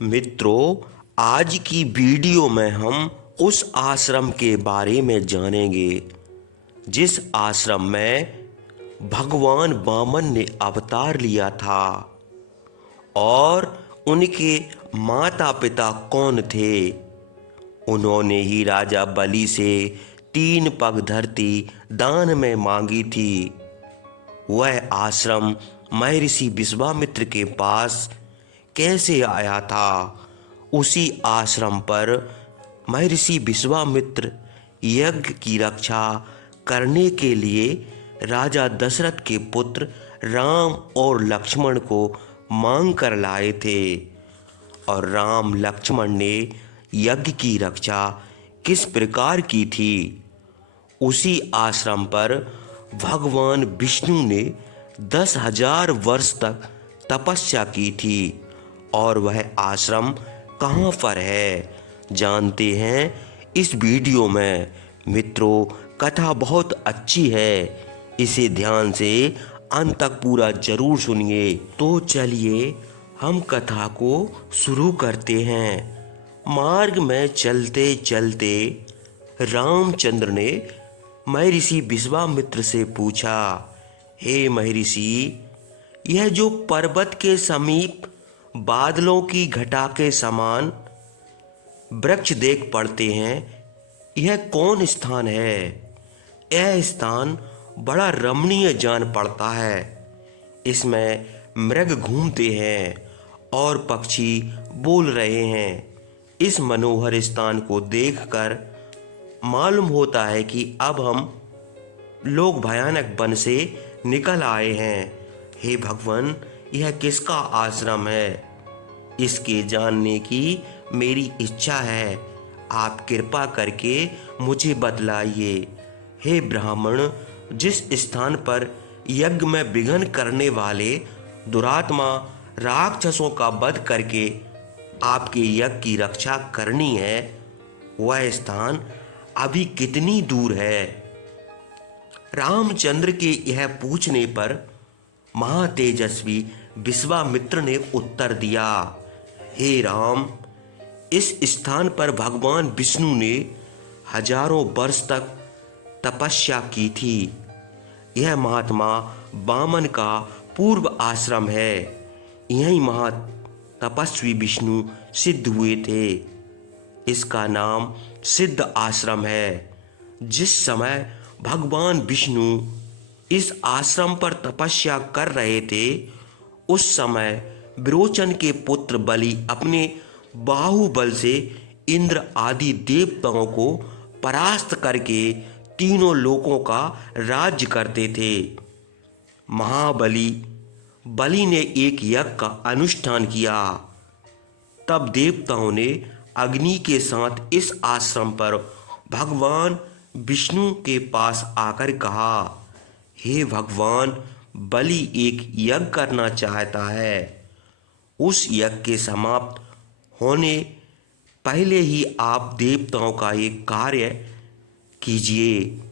मित्रों, आज की वीडियो में हम उस आश्रम के बारे में जानेंगे जिस आश्रम में भगवान वामन ने अवतार लिया था और उनके माता पिता कौन थे। उन्होंने ही राजा बलि से 3 पग धरती दान में मांगी थी। वह आश्रम महर्षि विश्वामित्र के पास कैसे आया था? उसी आश्रम पर महर्षि विश्वामित्र यज्ञ की रक्षा करने के लिए राजा दशरथ के पुत्र राम और लक्ष्मण को मांग कर लाए थे। और राम लक्ष्मण ने यज्ञ की रक्षा किस प्रकार की थी? उसी आश्रम पर भगवान विष्णु ने 10,000 वर्ष तक तपस्या की थी। और वह आश्रम कहाँ पर है, जानते हैं इस वीडियो में। मित्रों, कथा बहुत अच्छी है, इसे ध्यान से अंत तक पूरा जरूर सुनिए। तो चलिए हम कथा को शुरू करते हैं। मार्ग में चलते चलते रामचंद्र ने महर्षि विश्वामित्र से पूछा, हे महर्षि, यह जो पर्वत के समीप बादलों की घटा के समान वृक्ष देख पड़ते हैं, यह कौन स्थान है? यह स्थान बड़ा रमणीय जान पड़ता है। इसमें मृग घूमते हैं और पक्षी बोल रहे हैं। इस मनोहर स्थान को देखकर मालूम होता है कि अब हम लोग भयानक वन से निकल आए हैं। हे भगवान, यह किसका आश्रम है? इसके जानने की मेरी इच्छा है। आप कृपा करके मुझे बतलाइए। हे ब्राह्मण, जिस स्थान पर यज्ञ में विघ्न करने वाले दुरात्मा राक्षसों का वध करके आपके यज्ञ की रक्षा करनी है, वह स्थान अभी कितनी दूर है? रामचंद्र के यह पूछने पर महातेजस्वी विश्वामित्र ने उत्तर दिया, हे राम, इस स्थान पर भगवान विष्णु ने हजारों वर्ष तक तपस्या की थी। यह महात्मा वामन का पूर्व आश्रम है। यही महा तपस्वी विष्णु सिद्ध हुए थे। इसका नाम सिद्ध आश्रम है। जिस समय भगवान विष्णु इस आश्रम पर तपस्या कर रहे थे, उस समय विरोचन के पुत्र बलि अपने बाहुबल से इंद्र आदि देवताओं को परास्त करके तीनों लोकों का राज्य करते थे। महाबली बलि ने एक यज्ञ का अनुष्ठान किया। तब देवताओं ने अग्नि के साथ इस आश्रम पर भगवान विष्णु के पास आकर कहा, हे भगवान, बलि एक यज्ञ करना चाहता है। उस यज्ञ के समाप्त होने पहले ही आप देवताओं का एक कार्य कीजिए।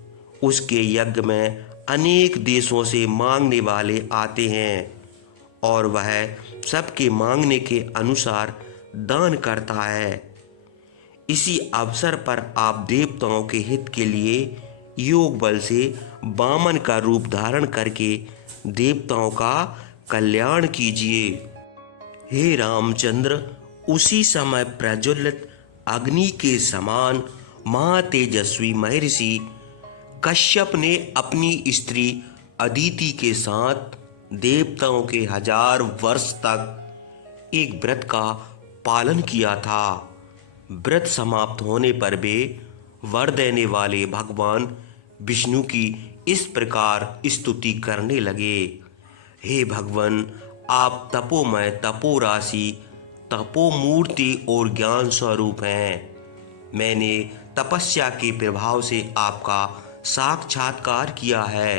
उसके यज्ञ में अनेक देशों से मांगने वाले आते हैं और वह सबके मांगने के अनुसार दान करता है। इसी अवसर पर आप देवताओं के हित के लिए योग बल से वामन का रूप धारण करके देवताओं का कल्याण कीजिए। हे रामचंद्र, उसी समय प्रज्वलित अग्नि के समान महातेजस्वी महर्षि कश्यप ने अपनी स्त्री अदिति के साथ देवताओं के 1000 वर्ष तक एक व्रत का पालन किया था। व्रत समाप्त होने पर वे वर देने वाले भगवान विष्णु की इस प्रकार स्तुति करने लगे, हे भगवान, आप तपोमय, तपोराशि, तपोमूर्ति और ज्ञान स्वरूप हैं। मैंने तपस्या के प्रभाव से आपका साक्षात्कार किया है।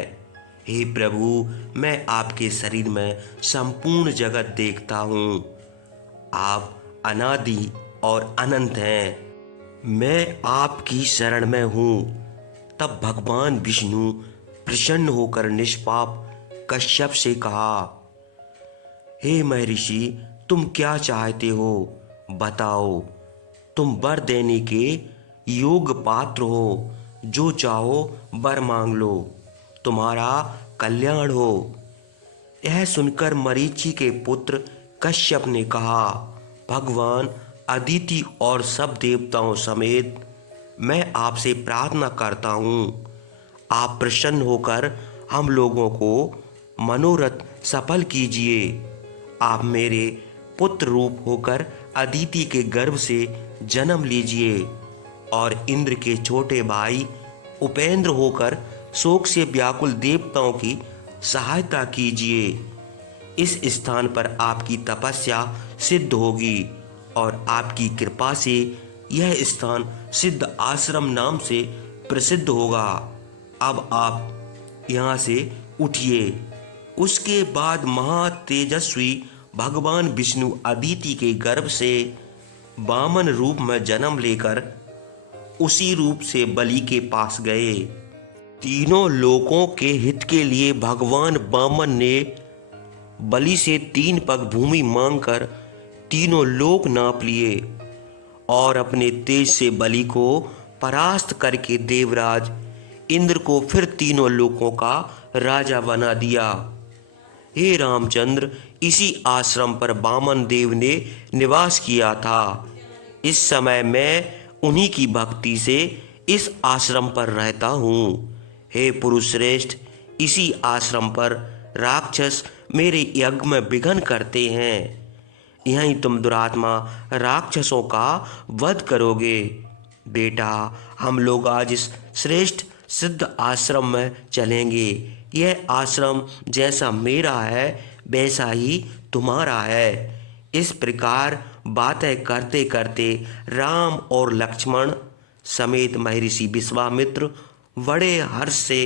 हे प्रभु, मैं आपके शरीर में संपूर्ण जगत देखता हूँ। आप अनादि और अनंत हैं। मैं आपकी शरण में हूँ। तब भगवान विष्णु प्रसन्न होकर निष्पाप कश्यप से कहा, हे महर्षि, तुम क्या चाहते हो? बताओ, तुम वर देने के योग्य पात्र हो, जो चाहो वर मांग लो, तुम्हारा कल्याण हो। यह सुनकर मरीचि के पुत्र कश्यप ने कहा, भगवान अदिति और सब देवताओं समेत मैं आपसे प्रार्थना करता हूँ, आप प्रसन्न होकर हम लोगों को मनोरथ सफल कीजिए। आप मेरे पुत्र रूप होकर अदिति के गर्भ से जन्म लीजिए और इंद्र के छोटे भाई उपेंद्र होकर शोक से व्याकुल देवताओं की सहायता कीजिए। इस स्थान पर आपकी तपस्या सिद्ध होगी और आपकी कृपा से यह स्थान सिद्ध आश्रम नाम से प्रसिद्ध होगा। अब आप यहाँ से उठिए। उसके बाद महातेजस्वी भगवान विष्णु अदिति के गर्भ से वामन रूप में जन्म लेकर उसी रूप से बलि के पास गए। तीनों लोकों के हित के लिए भगवान वामन ने बलि से 3 पग भूमि मांगकर तीनों लोक नाप लिए और अपने तेज से बलि को परास्त करके देवराज इंद्र को फिर तीनों लोकों का राजा बना दिया। हे रामचंद्र, इसी आश्रम पर वामन देव ने निवास किया था। इस समय मैं उन्हीं की भक्ति से इस आश्रम पर रहता हूँ। हे पुरुष श्रेष्ठ, इसी आश्रम पर राक्षस मेरे यज्ञ में विघ्न करते हैं। यहीं तुम दुरात्मा राक्षसों का वध करोगे। बेटा, हम लोग आज इस श्रेष्ठ सिद्ध आश्रम में चलेंगे। यह आश्रम जैसा मेरा है वैसा ही तुम्हारा है। इस प्रकार बातें करते करते राम और लक्ष्मण समेत महर्षि विश्वामित्र बड़े हर्ष से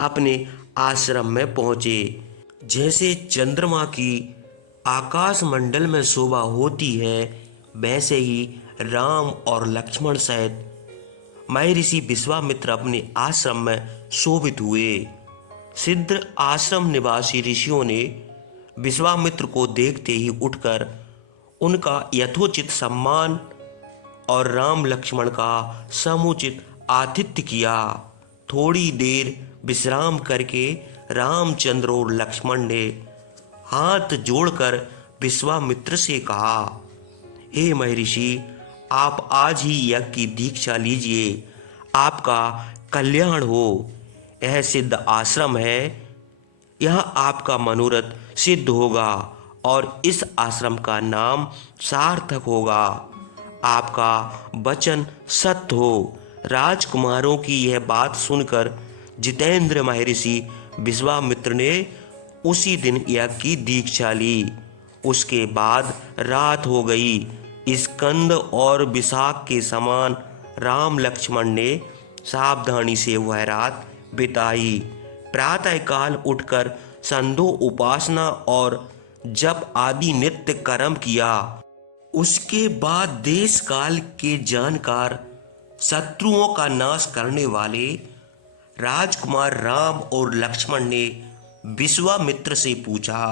अपने आश्रम में पहुँचे। जैसे चंद्रमा की आकाश मंडल में शोभा होती है, वैसे ही राम और लक्ष्मण सहित महर्षि विश्वामित्र अपने आश्रम में शोभित हुए। सिद्ध आश्रम निवासी ऋषियों ने विश्वामित्र को देखते ही उठकर उनका यथोचित सम्मान और राम लक्ष्मण का समुचित आतिथ्य किया। थोड़ी देर विश्राम करके रामचंद्र और लक्ष्मण ने हाथ जोड़कर विश्वामित्र से कहा, हे महर्षि, आप आज ही यज्ञ की दीक्षा लीजिए, आपका कल्याण हो। यह सिद्ध आश्रम है, यहाँ आपका मनोरथ सिद्ध होगा और इस आश्रम का नाम सार्थक होगा। आपका वचन सत्य हो। राजकुमारों की यह बात सुनकर जितेंद्र महर्षि विश्वामित्र ने उसी दिन यज्ञ की दीक्षा ली। उसके बाद रात हो गई। स्कंद और विशाख के समान राम लक्ष्मण ने सावधानी से वह रात बिताई। प्रातःकाल उठकर संध्या उपासना और जप आदि नित्य कर्म किया। उसके बाद देश काल के जानकार, शत्रुओं का नाश करने वाले राजकुमार राम और लक्ष्मण ने विश्वामित्र से पूछा,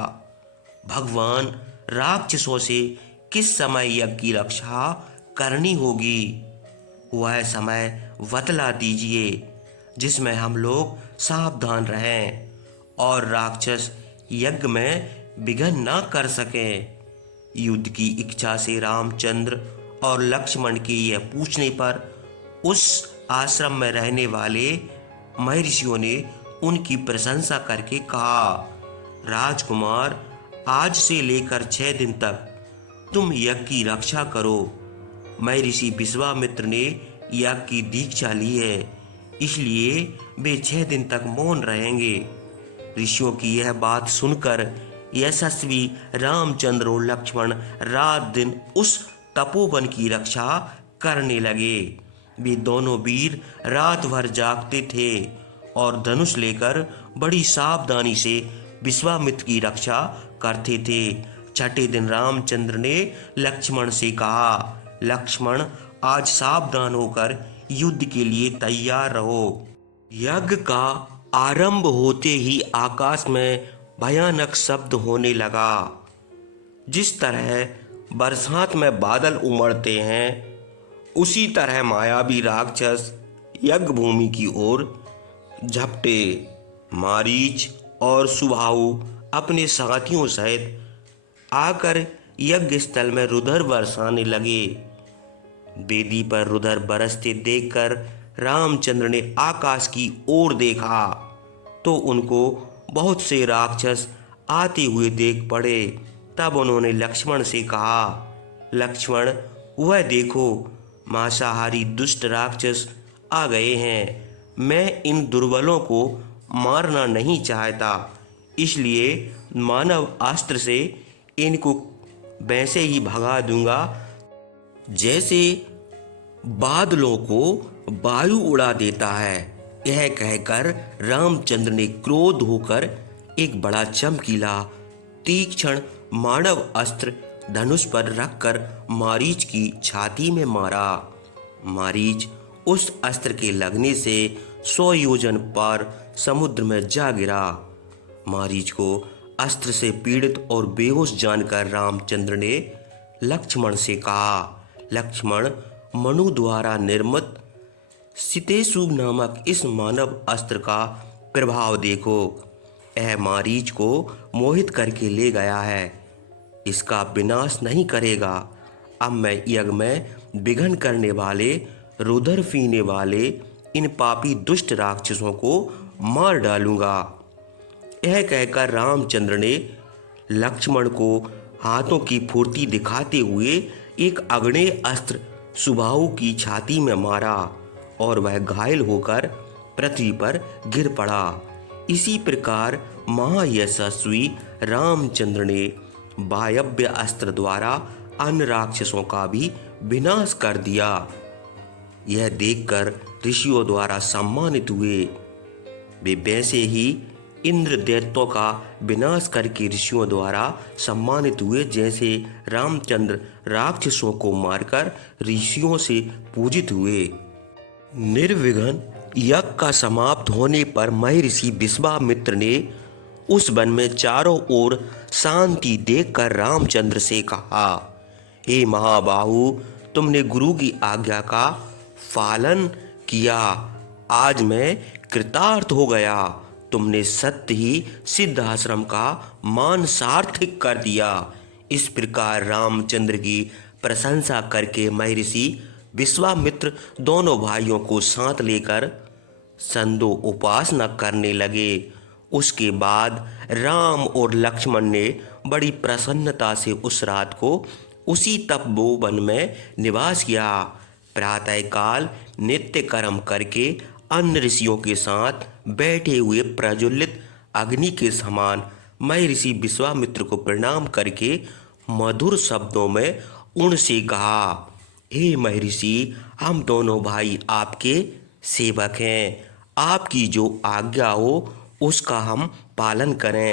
भगवान, राक्षसों से किस समय यज्ञ की रक्षा करनी होगी? वह समय बतला दीजिए जिसमें हम लोग सावधान रहें और राक्षस यज्ञ में विघ्न न कर सकें। युद्ध की इच्छा से रामचंद्र और लक्ष्मण के यह पूछने पर उस आश्रम में रहने वाले महर्षियों ने उनकी प्रशंसा करके कहा, राजकुमार, आज से लेकर 6 दिन तक तुम यज्ञ की रक्षा करो। महर्षि विश्वामित्र ने यज्ञ की दीक्षा ली है, इसलिए वे 6 दिन तक मौन रहेंगे। ऋषियों की यह बात सुनकर यशस्वी रामचंद्र और लक्ष्मण रात दिन उस तपोवन की रक्षा करने लगे। वे दोनों वीर रात भर जागते थे और धनुष लेकर बड़ी सावधानी से विश्वामित्र की रक्षा करते थे। छठे दिन रामचंद्र ने लक्ष्मण से कहा, लक्ष्मण, आज सावधान होकर युद्ध के लिए तैयार रहो। यज्ञ का आरंभ होते ही आकाश में भयानक शब्द होने लगा। जिस तरह बरसात में बादल उमड़ते हैं, उसी तरह मायावी राक्षस यज्ञ भूमि की ओर झपटे। मारीच और सुबाहु अपने साथियों सहित आकर यज्ञ स्थल में रुधिर बरसाने लगे। वेदी पर रुधिर बरसते देखकर रामचंद्र ने आकाश की ओर देखा तो उनको बहुत से राक्षस आते हुए देख पड़े। तब उन्होंने लक्ष्मण से कहा, लक्ष्मण, वह देखो, मांसाहारी दुष्ट राक्षस आ गए हैं। मैं इन दुर्बलों को मारना नहीं चाहता, इसलिए मानव अस्त्र से इनको वैसे ही भगा दूंगा जैसे बादलों को वायु उड़ा देता है। यह कहकर रामचंद्र ने क्रोध होकर एक बड़ा चमकीला तीक्ष्ण मानव अस्त्र धनुष पर रखकर मारीच की छाती में मारा। मारीच उस अस्त्र के लगने से 100 योजन पार समुद्र में जा गिरा। मारीच को अस्त्र से पीड़ित और बेहोश जानकर रामचंद्र ने लक्ष्मण से कहा, लक्ष्मण, मनु द्वारा निर्मित सितेशु नामक इस मानव अस्त्र का प्रभाव देखो। यह मारीच को मोहित करके ले गया है, इसका विनाश नहीं करेगा। अब मैं यज्ञ में विघ्न करने वाले, रुधिर पीने वाले इन पापी दुष्ट राक्षसों को मार डालूंगा। यह कहकर रामचंद्र ने लक्ष्मण को हाथों की फुर्ती दिखाते हुए एक अग्नेय अस्त्र सुबाहु की छाती में मारा और वह घायल होकर पृथ्वी पर गिर पड़ा। इसी प्रकार महायशस्वी रामचंद्र ने वायव्य अस्त्र द्वारा अन्य राक्षसों का भी विनाश कर दिया। यह देखकर ऋषियों द्वारा सम्मानित हुए। वे वैसे ही इंद्र दैत्यों का विनाश करके ऋषियों द्वारा सम्मानित हुए जैसे रामचंद्र राक्षसों को मारकर ऋषियों से पूजित हुए। निर्विघ्न यज्ञ का समाप्त होने पर महर्षि विश्वामित्र ने उस वन में चारों ओर शांति देखकर रामचंद्र से कहा, हे महाबाहु, तुमने गुरु की आज्ञा का पालन किया। आज मैं कृतार्थ हो गया। तुमने सत्य ही सिद्धाश्रम का मान सार्थक कर दिया। इस प्रकार रामचंद्र की प्रशंसा करके महर्षि विश्वामित्र दोनों भाइयों को साथ लेकर संदो उपासना करने लगे। उसके बाद राम और लक्ष्मण ने बड़ी प्रसन्नता से उस रात को उसी तपोवन में निवास किया। प्रातःकाल नित्य कर्म करके अन्य ऋषियों के साथ बैठे हुए प्रज्वलित अग्नि के समान महर्षि विश्वामित्र को प्रणाम करके मधुर शब्दों में उनसे कहा, हे महर्षि, हम दोनों भाई आपके सेवक हैं। आपकी जो आज्ञा हो उसका हम पालन करें।